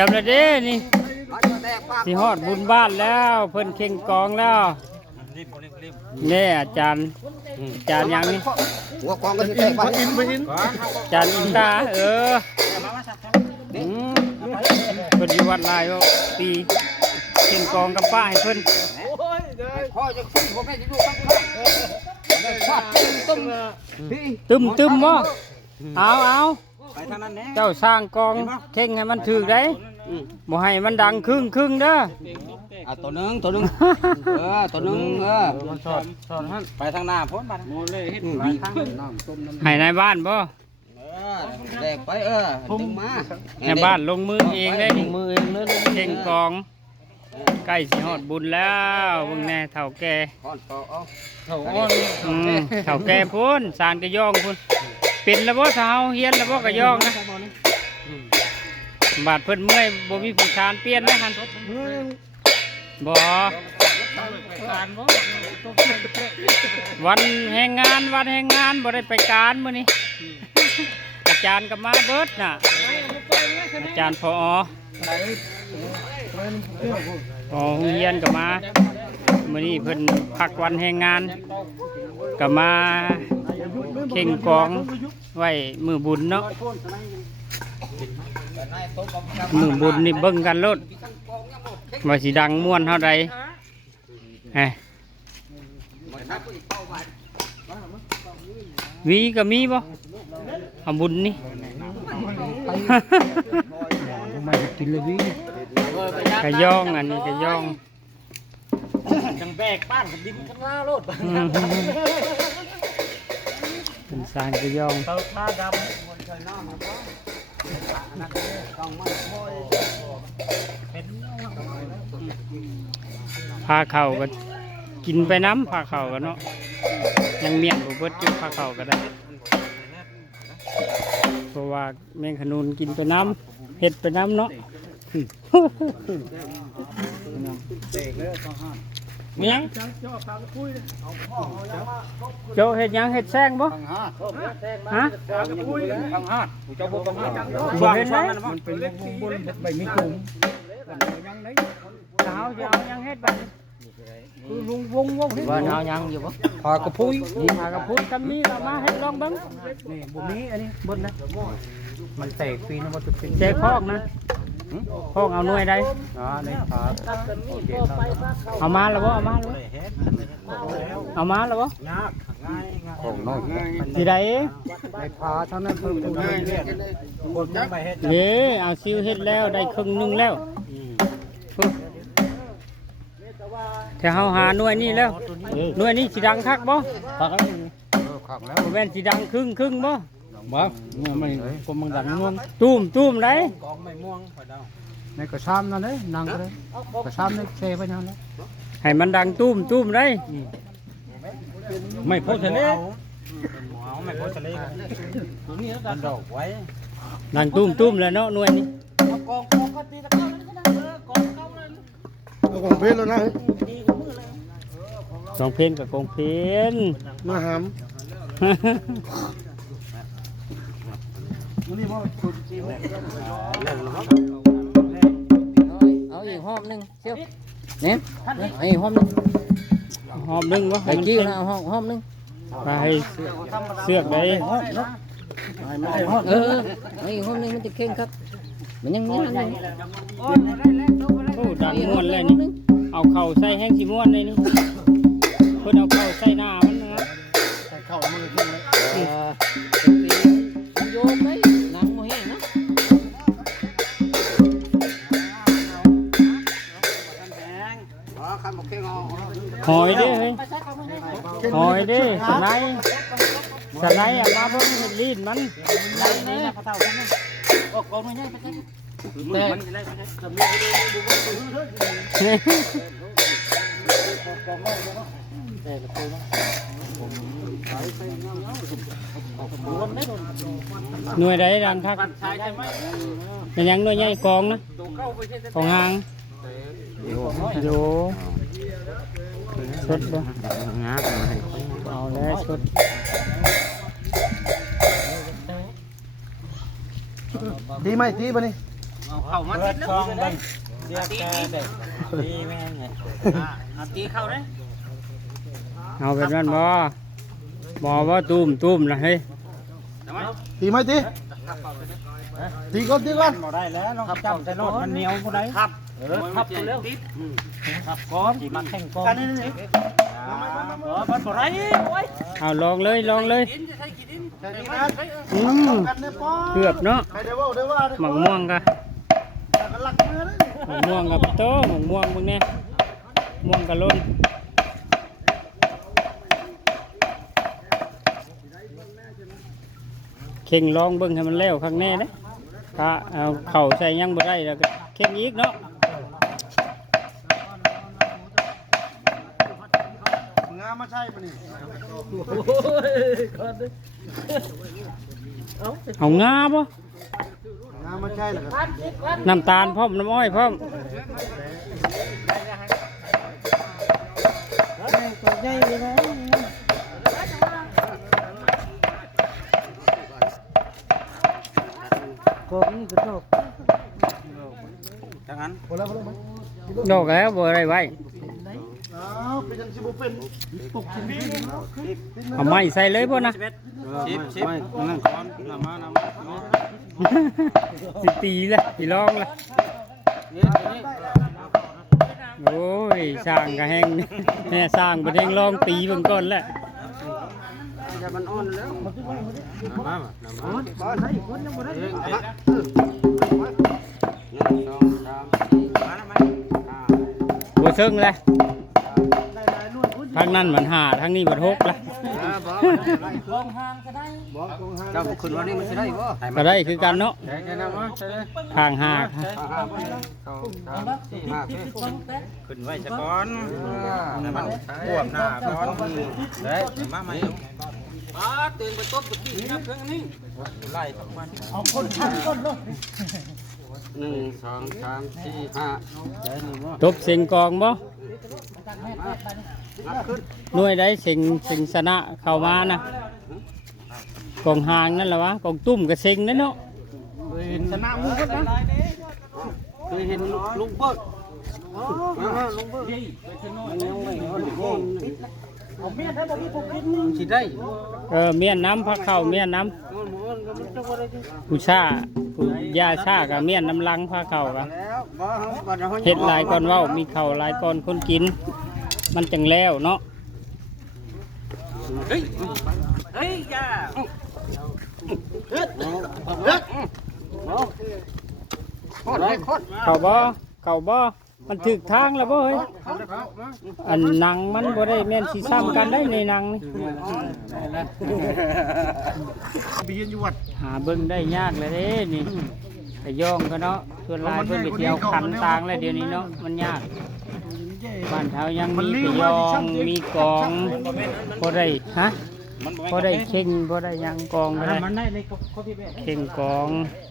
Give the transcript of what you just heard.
จำเลยเด้นี่สิฮอดบุญบ้านแล้ว เพิ่นเข่งกองแล้วเน่อาจารย์อาจารย์หยังนี่หัวกองก็สิแตกไปอินไปอินอาจารย์อินตาเอออืมเพิ่นอยู่วัดหลายว่าปีเข่งกองกับป้าให้เพิ่นพ่อจะขึ้นผมแม่จะดูตั้งข้าวต้มพี่ตึมตึมบ่เอาเอา ไปทางนั้นแน่เจ้าสร้างกองเข่งให้มันถูกได้บ่ให้มันดังครึ่งครึ่งๆเด้อ อะตัวนึงตัวนึงเออตัวนึงเออมันสอนสอนฮั่นไปทางหน้าพ้นบัดโมเลยเฮ็ดไปทางน้ำต้มน้ำให้ในบ้านบ่เออแดกไปเออดึงมาในบ้านลงมือเองได้นี่มือเองเลยเข่งกอง ใกล้สิฮอดบุญแล้วเบิ่งแน่เฒ่าแก่ก้อนต่อเอาเฒ่าอ่อนอืมเฒ่าแก่พุ่นสารกระยองพุ่น เป็นแล้วบ่เฒ่าเฮียนแล้วบ่กระยองนะบาดเพิ่นเมื่อยบ่มีผู้ชานเปลี่ยนนะหั่นบ่วันแห่งงานวันแห่งงานบ่ได้ไปการมื้อนี้อาจารย์ก็มาเบิดน่ะอาจารย์พอพอโรงเรียนก็มามื้อนี้เพิ่นพักวันแห่งงานก็มา เข่งกองไว้มือบุญเนาะมือบุญนี่เบิ่งกันลดว่าสิดังม่วนเท่าใดเฮ้วีก็มีบ่เอาบุญนี่กินเลยวิกระย่องอันนี้กระย่องจังแบกบ้านกับดินข้างหน้าโลดอืมเป็น สารกระย่องเติบมาดำบนชายน้ำนะพ่อนักเล่ต้องมาคอเป็นพาเข่าก็กินไปน้ำพาเข่าก็เนาะยังเมียนบ่เบิดอยู่พาเข่าก็ได้เพราะว่าแมงขนุนกินไปน้ำเห็ดไปน้ำเนาะเมี ยงโจเห็ดหยังเห็ดแซงบ่ ฮะ ทางห้าเจ้าบุกทางห้าบ่เห็นไหมมันเป็นวงบนใบมีกลุ่มสาวจะเอาหยังเห็ดบัดนี้คือลุงวงวงเห็ด ว่าเอายังอยู่ปะพากระพุ้ยนี่หากระพุ้นกันมีเรามาเห็ดลองเบังนี่บุมีอันนี้บนนะมันแตกปีนึงมันจะเป็นเจ๊คอกนะ คอกเอาหน่วยใดอ๋อในขาโอเคครับเอามาแล้วบ่เอามาแล้วบ่เอามาแล้วบ่ของน้อยสิได้ในขาเท่านั้นเพิ่มตัวนี้บนยังไปเฮ็ดเด้เอาซิวเฮ็ดแล้วได้ครึ่งหนึงแล้วถ้าเฮาหาหน่วยนี้แล้วหน่วยนี้สิดังคักบ่ขากันขักแล้วบ่แม่นสิดังครึ่งครึ่งบ่ บ่เนี่ยมันกมังดังง่วงตุ้มตุ้มได้กองไม่ม่วงไปดาวในกระชามนั่นเลยนางก็เลยกระชามนี่เซไปนั่นแล้วให้มันดังตุ้มตุ้มได้ไม่พ้นทะเลไม่พ้นทะเลมันดอกไว้ดังตุ้มตุ้มแล้วเนาะหน่วยนี้กองกองก็ตีตะก้าเลยก็ได้กองเก้าเลยของเพชรแล้วนะสองเพนกับกองเพนมาหาม เอาอีกหอมหนึ่งเชียวเนี่ยเอาอีกหอมหนึ่งหอมหนึงบ่ไอ้ให้มันกิ้วเป็นนะเอาหอมหอมหนึ่งไปให้เสือกได้เออเอาอีกหอมหนึ่งมันจะเข่งครับ มันยังมีอันหนึงโอ้ดังม่วนเลยนี่เอาเข่าใส่แห้งสิม่วนเลยนี่เพิ่นเอาเข่าใส่หน้ามันนะเข้ามือขึ้นเลยเออโยมไหมหนังโม หอยด้เฮ้ยหอยด้สไนด์สไนด์เอามาเบิ่งเฮ็ดลีนมันได้นี่นะพระเท่ากันนี่โอ้กองนี่ไปใช่แต่มันได้ไปใช่หน่วยใดดังคักใช่ใช่ไหมเป็นยังหน่วยใหญ่กองนะตัวเก้าไปใช่กองหางโย สดบ่เอาแล้วสดตีไหมตีปะนี่เอาเข้ามาติดแล้วเดี๋ยวแกเด็กดีแม่งไงเอาตีเข้าเลยเอาแบบนั้นบ่บ่ว่าตุ้มตุ้มนะเฮ้ยตีไหมตีตีก่อนตีก่อนบ่ได้แล้วลองจับใส่รถมันเหนียวบ่ได้ครับ เออครับเร็วครับก้อนสิมาแข่งก้อนกันนี่นี่เออมันบ่ได้โอ้ยเอาลองเลยลองเลยดินจะใส่กี่ดินใช่ดีนะอืมกันเนี่ยป้อเกือบเนาะใครได้ว่าได้ว่าได้หมักม่วงกะกันหลักมือเลยหมักม่วงกับโตหมักม่วงพวกเนี้ยม่วงกับล้นเข่งลองเบิ่งให้มันแล้วข้างแน่เด้ถ้าเอาเข่าใส่ยังบ่ได้แล้วก็เข่งอีกเนาะ งามมาใช่ปะนี่เอางาบ่งามมาใช่เหรอครับน้ำตาลพร้อมน้ำอ้อยพร้อมทางนั้นพอแล้วพอแล้วไหมดอกแล้วบ่ได้ไว้อ้าว เป็นยังสิบุเป็นตกชิ้นนี้เอาไม้ใส่เลยบ่นะชิปชิปนั่นก้อนนำมานำมาสิตีเละสิลองเละนี่นี่โอ้ยสร้างก็แหงแม่สร้างบ่ได้ลองตีเบิ่งก่อนแหละจะมันอ่อนแล้วมามาอ่อนบ่ใส่คนยังบ่ได้บ่เชิงเลย ทางนั้นมันหาทางนี้มันหกละเจ้าขึ้นวันนี้มันจะได้บ่ก็ได้คือกันเนาะแข่งกันนะมั้งใช่ไหมทางหาสองสามสี่ห้าขึ้นไว้จะก้อนมันบวมหน้าก้อนเด้มาใหม่ป้าตื่นไปต้มตะกี้นะเพิ่งนี่ไล่ทุกวันเอาคนชั้นก้นเลย หนึ่งสองสามสี่ห้าได้หนึ่งบ่ตบเสียงกองบ่นับขึ้นหน่วยได้เสียงเสียงชนะเข้ามานะกองหางนั่นแหละวะกองตุ้มกับเสียงนั่นเนาะเคยเห็นชนะมูกันนะเคยเห็นลุงเบิดลุงเบิดมันยังไม่เอาหนึ่งเอาเมียได้บ่มีพวกกินสิได้เออเมียนน้ำพักเข้าเมียนน้มันมันก็มันจะบ่ได้ำ ผู้ชาผู้ยาชากับเมียนน้ำลังพักเข้ากัแล้วบ่เฮาบ่เฮาเฮ็ดหลายก่อนเว้ามีเข่าหลายก่อนคนกิน มันจังแล้วเนาะเฮ้ยเฮ้ยจ้าเฮ็ดเฮ็ดเอาโคตรเลยโคตรเข้าบ่เข้าบ่ มันถึกทางแล้วบ่เฮ้ย อันหนังมันบ่ได้แม่นสิซ้ำกันได้ในหนังนี่บีนอยู่วัดหาเบิ่งได้ยากเลยเด้นี่แต่ย่องก็เนาะส่วนหลายเพิ่นไปเที่ยวขันต่างแล้วเดี๋ยวนี้เนาะมันยากบ้านเฮายังมีกระยองมีกองบ่ได้ฮะบ่ได้เข่งบ่ได้หยังกองก็ได้มันได้ในข้อที่แม่เข่งกองเ